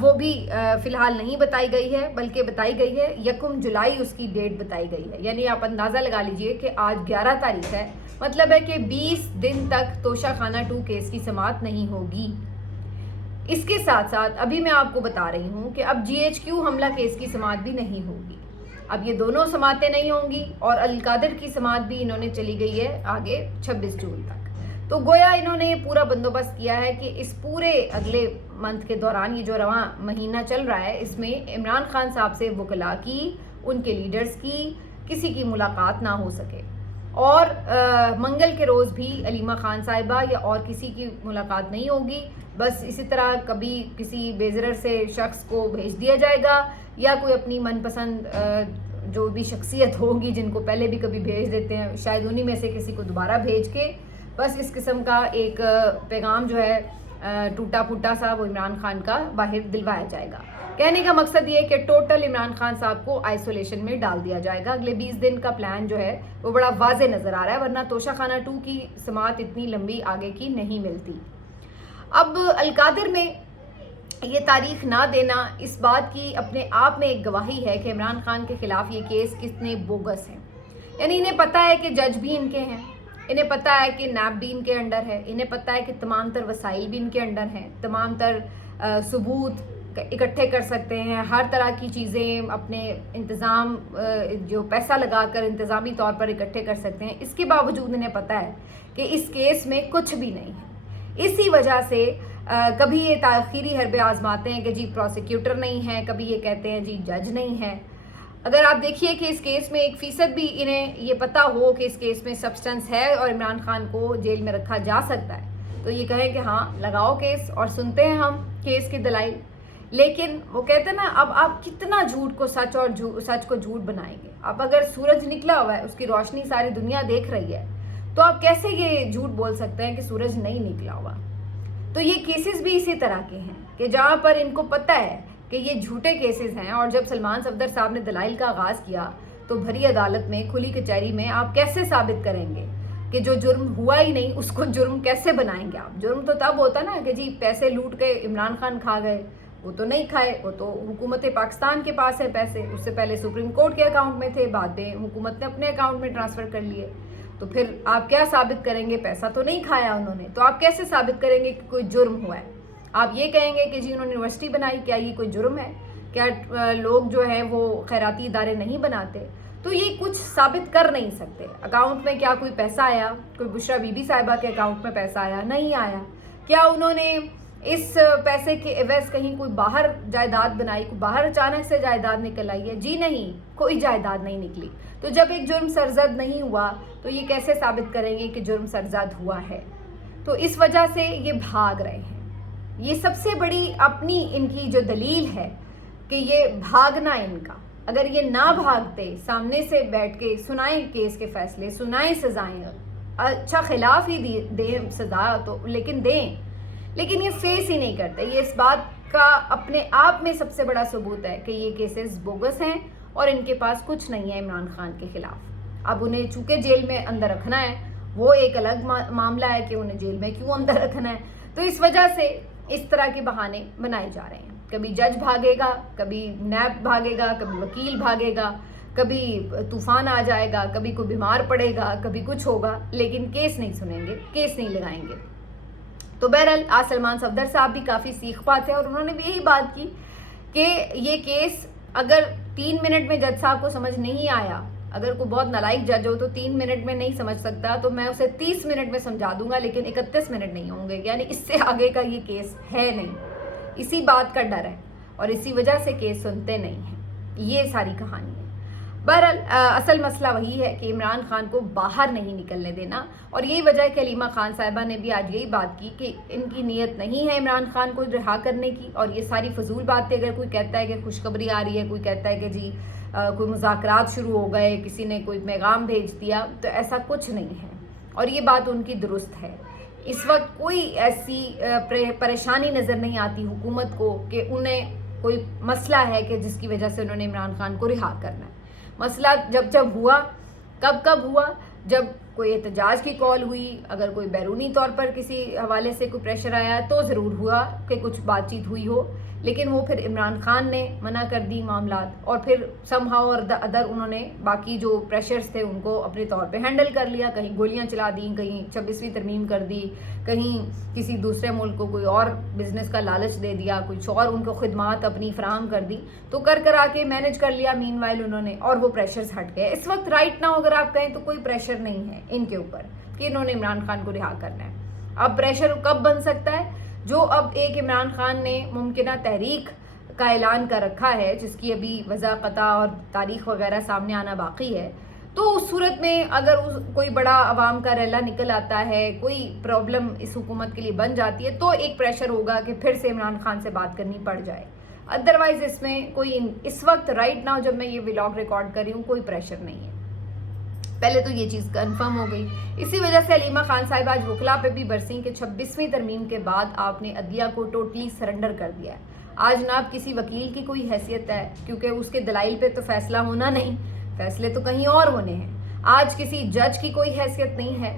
وہ بھی فی الحال نہیں بتائی گئی ہے، بلکہ بتائی گئی ہے 1 جولائی اس کی ڈیٹ بتائی گئی ہے. یعنی آپ اندازہ لگا لیجئے کہ آج 11 تاریخ ہے، مطلب ہے کہ 20 دن تک توشہ خانہ 2 کیس کی سماعت نہیں ہوگی. اس کے ساتھ ساتھ ابھی میں آپ کو بتا رہی ہوں کہ اب GHQ حملہ کیس کی سماعت بھی نہیں ہوگی. اب یہ دونوں سماعتیں نہیں ہوں گی، اور القادر کی سماعت بھی انہوں نے چلی گئی ہے آگے 26 جون تک. تو گویا انہوں نے پورا بندوبست کیا ہے کہ اس پورے اگلے منتھ کے دوران، یہ جو رواں مہینہ چل رہا ہے، اس میں عمران خان صاحب سے وکلاء کی، ان کے لیڈرز کی کسی کی ملاقات نہ ہو سکے، اور منگل کے روز بھی علیمہ خان صاحبہ یا اور کسی کی ملاقات نہیں ہوگی. بس اسی طرح کبھی کسی بے ضرر سے شخص کو بھیج دیا جائے گا، یا کوئی اپنی من پسند جو بھی شخصیت ہوگی جن کو پہلے بھی کبھی بھیج دیتے ہیں، شاید انہی میں سے کسی کو دوبارہ بھیج کے بس اس قسم کا ایک پیغام جو ہے ٹوٹا پھوٹا سا وہ عمران خان کا باہر دلوایا جائے گا. کہنے کا مقصد یہ ہے کہ ٹوٹل عمران خان صاحب کو آئسولیشن میں ڈال دیا جائے گا. اگلے 20 دن کا پلان جو ہے وہ بڑا واضح نظر آ رہا ہے، ورنہ توشہ خانہ 2 کی سماعت اتنی لمبی آگے کی نہیں ملتی. اب القادر میں یہ تاریخ نہ دینا اس بات کی اپنے آپ میں ایک گواہی ہے کہ عمران خان کے خلاف یہ کیس کتنے بوگس ہیں. یعنی انہیں پتہ ہے کہ جج بھی ان کے ہیں، انہیں پتہ ہے کہ نیب بھی ان کے انڈر ہے، انہیں پتہ ہے کہ تمام تر وسائل بھی ان کے انڈر ہیں، تمام تر ثبوت اکٹھے کر سکتے ہیں، ہر طرح کی چیزیں اپنے انتظام جو پیسہ لگا کر انتظامی طور پر اکٹھے کر سکتے ہیں. اس کے باوجود انہیں پتہ ہے کہ اس کیس میں کچھ بھی نہیں ہے. اسی وجہ سے کبھی یہ تاخیری حربے آزماتے ہیں کہ جی پروسیکیوٹر نہیں ہے، کبھی یہ کہتے ہیں جی جج نہیں ہے. اگر آپ دیکھیے کہ اس کیس میں 1% بھی انہیں یہ پتہ ہو کہ اس کیس میں سبسٹنس ہے اور عمران خان کو جیل میں رکھا جا سکتا ہے، تو یہ کہیں کہ ہاں لگاؤ کیس اور سنتے ہیں ہم کیس کے دلائل. لیکن وہ کہتے ہیں نا، اب آپ کتنا جھوٹ کو سچ اور سچ کو جھوٹ بنائیں گے. اب اگر سورج نکلا ہوا ہے، اس کی روشنی ساری دنیا دیکھ رہی ہے، تو آپ کیسے یہ جھوٹ بول سکتے ہیں کہ سورج نہیں نکلا ہوا. تو یہ کیسز بھی اسی طرح کے ہیں کہ جہاں پر ان کو پتہ ہے کہ یہ جھوٹے کیسز ہیں، اور جب سلمان صفدر صاحب نے دلائل کا آغاز کیا تو بھری عدالت میں، کھلی کچہری میں آپ کیسے ثابت کریں گے کہ جو جرم ہوا ہی نہیں اس کو جرم کیسے بنائیں گے آپ. جرم تو تب ہوتا نا کہ جی پیسے لوٹ کے عمران خان کھا گئے. وہ تو نہیں کھائے، وہ تو حکومت پاکستان کے پاس ہے پیسے، اس سے پہلے سپریم کورٹ کے اکاؤنٹ میں تھے، بعد میں حکومت نے اپنے اکاؤنٹ میں ٹرانسفر کر لیے. تو پھر آپ کیا ثابت کریں گے؟ پیسہ تو نہیں کھایا انہوں نے، تو آپ کیسے ثابت کریں گے کہ کوئی جرم ہوا ہے؟ آپ یہ کہیں گے کہ جی انہوں نے یونیورسٹی بنائی، کیا یہ کوئی جرم ہے؟ کیا لوگ جو ہیں وہ خیراتی ادارے نہیں بناتے؟ تو یہ کچھ ثابت کر نہیں سکتے. اکاؤنٹ میں کیا کوئی پیسہ آیا؟ کوئی بشرا بی بی صاحبہ کے اکاؤنٹ میں پیسہ آیا؟ نہیں آیا. کیا انہوں نے اس پیسے کے عوض کہیں کوئی باہر جائیداد بنائی، کوئی باہر اچانک سے جائیداد نکل آئی ہے؟ جی نہیں، کوئی جائیداد نہیں نکلی. تو جب ایک جرم سرزد نہیں ہوا تو یہ کیسے ثابت کریں گے کہ جرم سرزد ہوا ہے؟ تو اس وجہ سے یہ بھاگ رہے ہیں. یہ سب سے بڑی اپنی ان کی جو دلیل ہے کہ یہ بھاگنا ان کا. اگر یہ نہ بھاگتے، سامنے سے بیٹھ کے سنائیں کیس کے فیصلے، سنائیں سزائیں، اچھا خلاف ہی دیں سزا تو لیکن دیں، لیکن یہ فیس ہی نہیں کرتے. یہ اس بات کا اپنے آپ میں سب سے بڑا ثبوت ہے کہ یہ کیسز بوگس ہیں اور ان کے پاس کچھ نہیں ہے عمران خان کے خلاف. اب انہیں چونکہ جیل میں اندر رکھنا ہے، وہ ایک الگ معاملہ ہے کہ انہیں جیل میں کیوں اندر رکھنا ہے. تو اس وجہ سے اس طرح کے بہانے بنائے جا رہے ہیں. کبھی جج بھاگے گا، کبھی نیب بھاگے گا، کبھی وکیل بھاگے گا، کبھی طوفان آ جائے گا، کبھی کوئی بیمار پڑے گا، کبھی کچھ ہوگا، لیکن کیس نہیں سنیں گے، کیس نہیں لگائیں گے. تو بہرحال آج سلمان صفدر صاحب بھی کافی سیکھ پاتے ہیں، اور انہوں نے بھی یہی بات کی کہ یہ کیس اگر 3 منٹ میں جج صاحب کو سمجھ نہیں آیا، اگر کوئی بہت نالائق جج ہو تو 3 منٹ میں نہیں سمجھ سکتا، تو میں اسے 30 منٹ میں سمجھا دوں گا، لیکن 31 منٹ نہیں ہوں گے. یعنی اس سے آگے کا یہ کیس ہے نہیں. اسی بات کا ڈر ہے اور اسی وجہ سے کیس سنتے نہیں ہیں. یہ ساری کہانی ہے. بہرحال اصل مسئلہ وہی ہے کہ عمران خان کو باہر نہیں نکلنے دینا، اور یہی وجہ ہے کہ علیمہ خان صاحبہ نے بھی آج یہی بات کی کہ ان کی نیت نہیں ہے عمران خان کو رہا کرنے کی. اور یہ ساری فضول باتیں، اگر کوئی کہتا ہے کہ خوشخبری آ رہی ہے، کوئی کہتا ہے کہ جی کوئی مذاکرات شروع ہو گئے، کسی نے کوئی پیغام بھیج دیا، تو ایسا کچھ نہیں ہے، اور یہ بات ان کی درست ہے. اس وقت کوئی ایسی پریشانی نظر نہیں آتی حکومت کو کہ انہیں کوئی مسئلہ ہے کہ جس کی وجہ سے انہوں نے عمران خان کو رہا کرنا ہے. مسئلہ جب ہوا، کب ہوا؟ جب کوئی احتجاج کی کال ہوئی، اگر کوئی بیرونی طور پر کسی حوالے سے کوئی پریشر آیا تو ضرور ہوا کہ کچھ بات چیت ہوئی ہو، لیکن وہ پھر عمران خان نے منع کر دی معاملات، اور پھر سم ہاؤ اور دا ادر انہوں نے باقی جو پریشرز تھے ان کو اپنے طور پہ ہینڈل کر لیا. کہیں گولیاں چلا دیں، کہیں 26ویں ترمیم کر دی، کہیں کسی دوسرے ملک کو کوئی اور بزنس کا لالچ دے دیا، کچھ اور ان کو خدمات اپنی فراہم کر دی، تو کر آ کے مینج کر لیا مین وائل انہوں نے، اور وہ پریشرز ہٹ گئے. اس وقت رائٹ ناؤ اگر آپ کہیں تو کوئی پریشر نہیں ہے ان کے اوپر کہ انہوں نے عمران خان کو رہا کرنا ہے. اب پریشر کب بن سکتا ہے؟ جو اب ایک عمران خان نے ممکنہ تحریک کا اعلان کر رکھا ہے، جس کی ابھی وضع قطع اور تاریخ وغیرہ سامنے آنا باقی ہے، تو اس صورت میں اگر کوئی بڑا عوام کا ریلا نکل آتا ہے، کوئی پرابلم اس حکومت کے لیے بن جاتی ہے، تو ایک پریشر ہوگا کہ پھر سے عمران خان سے بات کرنی پڑ جائے. ادروائز اس میں کوئی اس وقت رائٹ ناؤ جب میں یہ ولاگ ریکارڈ کر رہی ہوں کوئی پریشر نہیں ہے. پہلے تو یہ چیز کنفرم ہو گئی. اسی وجہ سے علیمہ خان صاحب آج وکلا پہ بھی برسیں کہ 26ویں ترمیم کے بعد آپ نے عدلیہ کو ٹوٹلی سرنڈر کر دیا ہے. آج نہ آپ کسی وکیل کی کوئی حیثیت ہے، کیونکہ اس کے دلائل پہ تو فیصلہ ہونا نہیں، فیصلے تو کہیں اور ہونے ہیں. آج کسی جج کی کوئی حیثیت نہیں ہے،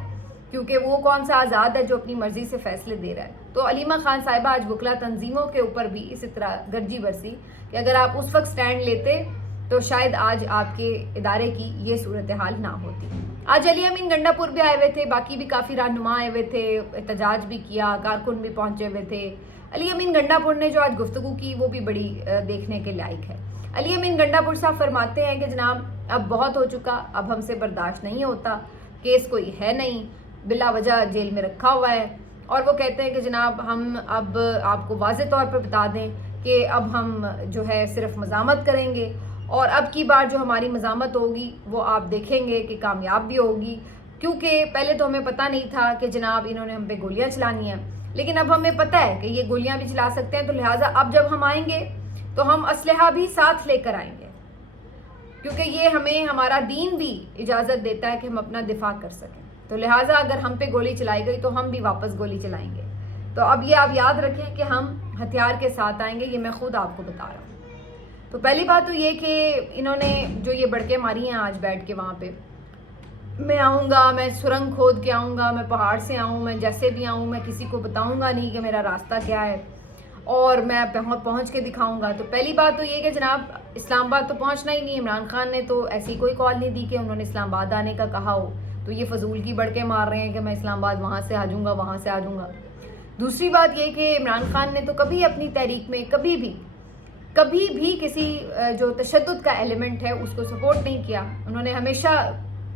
کیونکہ وہ کون سا آزاد ہے جو اپنی مرضی سے فیصلے دے رہا ہے. تو علیمہ خان صاحبہ آج وکلا تنظیموں کے اوپر بھی اسی طرح گرجی برسی کہ اگر آپ اس وقت سٹینڈ لیتے تو شاید آج آپ کے ادارے کی یہ صورتحال نہ ہوتی. آج علی امین گنڈا پور بھی آئے ہوئے تھے، باقی بھی کافی رہنما آئے ہوئے تھے، احتجاج بھی کیا، کارکن بھی پہنچے ہوئے تھے. علی امین گنڈا پور نے جو آج گفتگو کی وہ بھی بڑی دیکھنے کے لائق ہے. علی امین گنڈا پور صاحب فرماتے ہیں کہ جناب اب بہت ہو چکا، اب ہم سے برداشت نہیں ہوتا، کیس کوئی ہے نہیں، بلا وجہ جیل میں رکھا ہوا ہے. اور وہ کہتے ہیں کہ جناب ہم اب آپ کو واضح طور پر بتا دیں کہ اب ہم جو ہے صرف مزاحمت کریں گے، اور اب کی بار جو ہماری مزاحمت ہوگی وہ آپ دیکھیں گے کہ کامیاب بھی ہوگی. کیونکہ پہلے تو ہمیں پتہ نہیں تھا کہ جناب انہوں نے ہم پہ گولیاں چلانی ہیں، لیکن اب ہمیں پتہ ہے کہ یہ گولیاں بھی چلا سکتے ہیں، تو لہٰذا اب جب ہم آئیں گے تو ہم اسلحہ بھی ساتھ لے کر آئیں گے، کیونکہ یہ ہمیں ہمارا دین بھی اجازت دیتا ہے کہ ہم اپنا دفاع کر سکیں. تو لہٰذا اگر ہم پہ گولی چلائی گئی تو ہم بھی واپس گولی چلائیں گے. تو اب یہ آپ یاد رکھیں کہ ہم ہتھیار کے ساتھ آئیں گے، یہ میں خود آپ کو بتا رہا ہوں. تو پہلی بات تو یہ کہ انہوں نے جو یہ بڑکیں ماری ہیں آج بیٹھ کے وہاں پہ، میں آؤں گا، میں سرنگ کھود کے آؤں گا، میں پہاڑ سے آؤں، میں جیسے بھی آؤں، میں کسی کو بتاؤں گا نہیں کہ میرا راستہ کیا ہے، اور میں پہنچ کے دکھاؤں گا. تو پہلی بات تو یہ کہ جناب اسلام آباد تو پہنچنا ہی نہیں. عمران خان نے تو ایسی کوئی کال نہیں دی کہ انہوں نے اسلام آباد آنے کا کہا ہو. تو یہ فضول کی بڑکیں مار رہے ہیں کہ میں اسلام آباد وہاں سے آ جاؤں گا، وہاں سے آ جاؤں گا. دوسری بات یہ کہ عمران خان نے تو کبھی اپنی تحریک میں کبھی بھی کسی جو تشدد کا ایلیمنٹ ہے اس کو سپورٹ نہیں کیا. انہوں نے ہمیشہ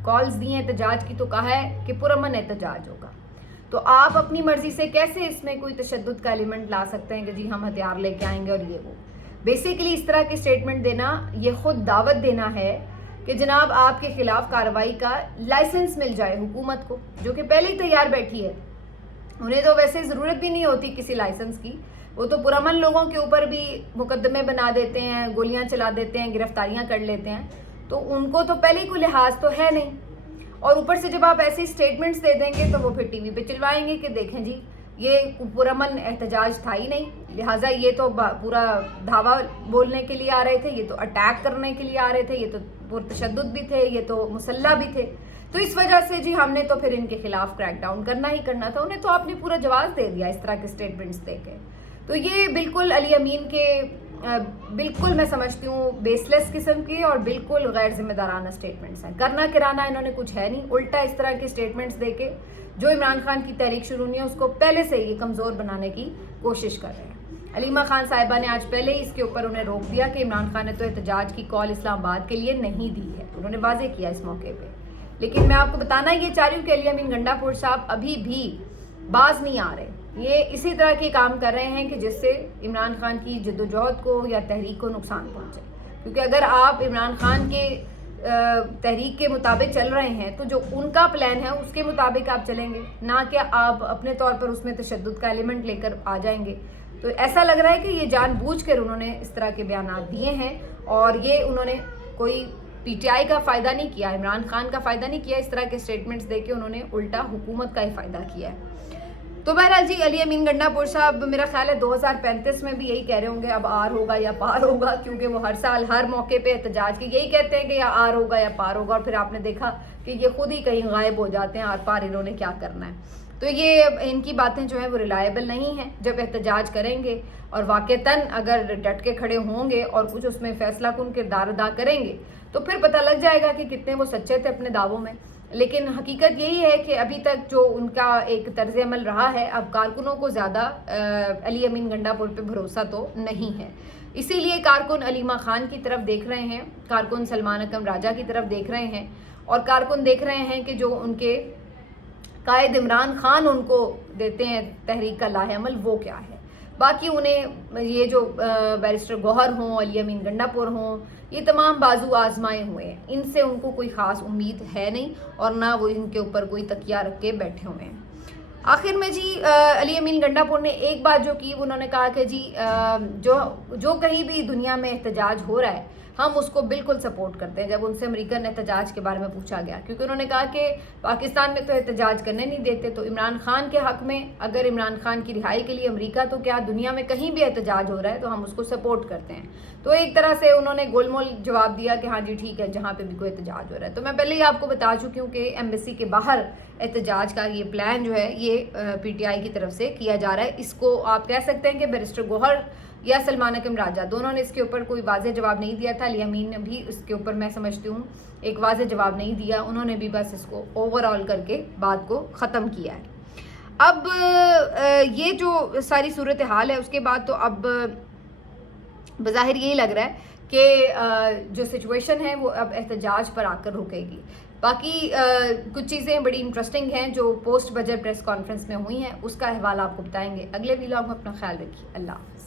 کالز دی ہیں احتجاج کی، تو کہا ہے کہ پرامن احتجاج ہوگا. تو آپ اپنی مرضی سے کیسے اس میں کوئی تشدد کا ایلیمنٹ لا سکتے ہیں کہ جی ہم ہتھیار لے کے آئیں گے اور یہ وہ. بیسیکلی اس طرح کے سٹیٹمنٹ دینا یہ خود دعوت دینا ہے کہ جناب آپ کے خلاف کارروائی کا لائسنس مل جائے حکومت کو، جو کہ پہلے ہی تیار بیٹھی ہے. انہیں تو ویسے ضرورت بھی نہیں ہوتی کسی لائسنس کی، وہ تو پرامن لوگوں کے اوپر بھی مقدمے بنا دیتے ہیں، گولیاں چلا دیتے ہیں، گرفتاریاں کر لیتے ہیں. تو ان کو تو پہلے کوئی لحاظ تو ہے نہیں، اور اوپر سے جب آپ ایسی سٹیٹمنٹس دے دیں گے تو وہ پھر ٹی وی پہ چلوائیں گے کہ دیکھیں جی یہ پرامن احتجاج تھا ہی نہیں، لہٰذا یہ تو پورا دھاوا بولنے کے لیے آ رہے تھے، یہ تو اٹیک کرنے کے لیے آ رہے تھے، یہ تو پرتشدد بھی تھے، یہ تو مسلح بھی تھے. تو اس وجہ سے جی ہم نے تو پھر ان کے خلاف کریک ڈاؤن کرنا ہی کرنا تھا. انہیں تو آپ نے پورا جواز دے دیا اس طرح کے سٹیٹمنٹس دے کے. تو یہ بالکل علی امین کے بالکل میں سمجھتی ہوں بیس لیس قسم کی اور بالکل غیر ذمہ دارانہ سٹیٹمنٹس ہیں. کرنا کرانا انہوں نے کچھ ہے نہیں، الٹا اس طرح کے سٹیٹمنٹس دے کے جو عمران خان کی تحریک شروع نہیں ہے اس کو پہلے سے ہی کمزور بنانے کی کوشش کر رہے ہیں. علیمہ خان صاحبہ نے آج پہلے ہی اس کے اوپر انہیں روک دیا کہ عمران خان نے تو احتجاج کی کال اسلام آباد کے لیے نہیں دی ہے، انہوں نے واضح کیا اس موقع پہ. لیکن میں آپ کو بتانا یہ چاہ رہی ہوں کہ علی امین گنڈا پور صاحب ابھی بھی باز نہیں آ رہے. یہ اسی طرح کے کام کر رہے ہیں کہ جس سے عمران خان کی جدوجہد کو یا تحریک کو نقصان پہنچے. کیونکہ اگر آپ عمران خان کے تحریک کے مطابق چل رہے ہیں تو جو ان کا پلان ہے اس کے مطابق آپ چلیں گے، نہ کہ آپ اپنے طور پر اس میں تشدد کا ایلیمنٹ لے کر آ جائیں گے. تو ایسا لگ رہا ہے کہ یہ جان بوجھ کر انہوں نے اس طرح کے بیانات دیے ہیں، اور یہ انہوں نے کوئی پی ٹی آئی کا فائدہ نہیں کیا، عمران خان کا فائدہ نہیں کیا. اس طرح کے سٹیٹمنٹس دے کے انہوں نے الٹا حکومت کا ہی فائدہ کیا ہے. تو بہرحال جی علی امین گنڈا پور صاحب میرا خیال ہے 2035 میں بھی یہی کہہ رہے ہوں گے اب آر ہوگا یا پار ہوگا، کیونکہ وہ ہر سال ہر موقع پہ احتجاج کے یہی کہتے ہیں کہ یا آر ہوگا یا پار ہوگا، اور پھر آپ نے دیکھا کہ یہ خود ہی کہیں غائب ہو جاتے ہیں، آر پار انہوں نے کیا کرنا ہے. تو یہ ان کی باتیں جو ہیں وہ ریلائبل نہیں ہیں. جب احتجاج کریں گے اور واقعتاً اگر ڈٹ کے کھڑے ہوں گے اور کچھ اس میں فیصلہ کن کردار ادا کریں گے تو پھر پتہ لگ جائے گا کہ کتنے وہ سچے تھے اپنے دعووں میں. لیکن حقیقت یہی ہے کہ ابھی تک جو ان کا ایک طرز عمل رہا ہے، اب کارکنوں کو زیادہ علی امین گنڈا پور پہ بھروسہ تو نہیں ہے. اسی لیے کارکن علیمہ خان کی طرف دیکھ رہے ہیں، کارکن سلمان اکرم راجہ کی طرف دیکھ رہے ہیں، اور کارکن دیکھ رہے ہیں کہ جو ان کے قائد عمران خان ان کو دیتے ہیں تحریک کا لاہ عمل وہ کیا ہے. باقی انہیں یہ جو بیرسٹر گوہر ہوں، علی امین گنڈا پور ہوں، یہ تمام بازو آزمائے ہوئے ہیں، ان سے ان کو کوئی خاص امید ہے نہیں اور نہ وہ ان کے اوپر کوئی تکیہ رکھ کے بیٹھے ہوئے ہیں. آخر میں جی علی امین گنڈا پور نے ایک بات جو کی، انہوں نے کہا کہ جی جو کہیں بھی دنیا میں احتجاج ہو رہا ہے ہم اس کو بالکل سپورٹ کرتے ہیں. جب ان سے امریکن احتجاج کے بارے میں پوچھا گیا، کیونکہ انہوں نے کہا کہ پاکستان میں تو احتجاج کرنے نہیں دیتے، تو عمران خان کے حق میں اگر عمران خان کی رہائی کے لیے امریکہ تو کیا دنیا میں کہیں بھی احتجاج ہو رہا ہے تو ہم اس کو سپورٹ کرتے ہیں. تو ایک طرح سے انہوں نے گول مول جواب دیا کہ ہاں جی ٹھیک ہے جہاں پہ بھی کوئی احتجاج ہو رہا ہے. تو میں پہلے ہی آپ کو بتا چکی ہوں کہ ایمبیسی کے باہر احتجاج کا یہ پلان جو ہے یہ پی ٹی آئی کی طرف سے کیا جا رہا ہے. اس کو آپ کہہ سکتے ہیں کہ بیرسٹر گوہر یا سلمان اکرم راجہ دونوں نے اس کے اوپر کوئی واضح جواب نہیں دیا تھا. علی امین نے بھی اس کے اوپر میں سمجھتی ہوں ایک واضح جواب نہیں دیا، انہوں نے بھی بس اس کو اوور آل کر کے بات کو ختم کیا ہے. اب یہ جو ساری صورتحال ہے اس کے بعد تو اب بظاہر یہی لگ رہا ہے کہ جو سچویشن ہے وہ اب احتجاج پر آ کر رکے گی. باقی کچھ چیزیں بڑی انٹرسٹنگ ہیں جو پوسٹ بجٹ پریس کانفرنس میں ہوئی ہیں، اس کا احوال آپ کو بتائیں گے اگلے ویلاگ میں. اپنا خیال رکھیے. اللہ حافظ.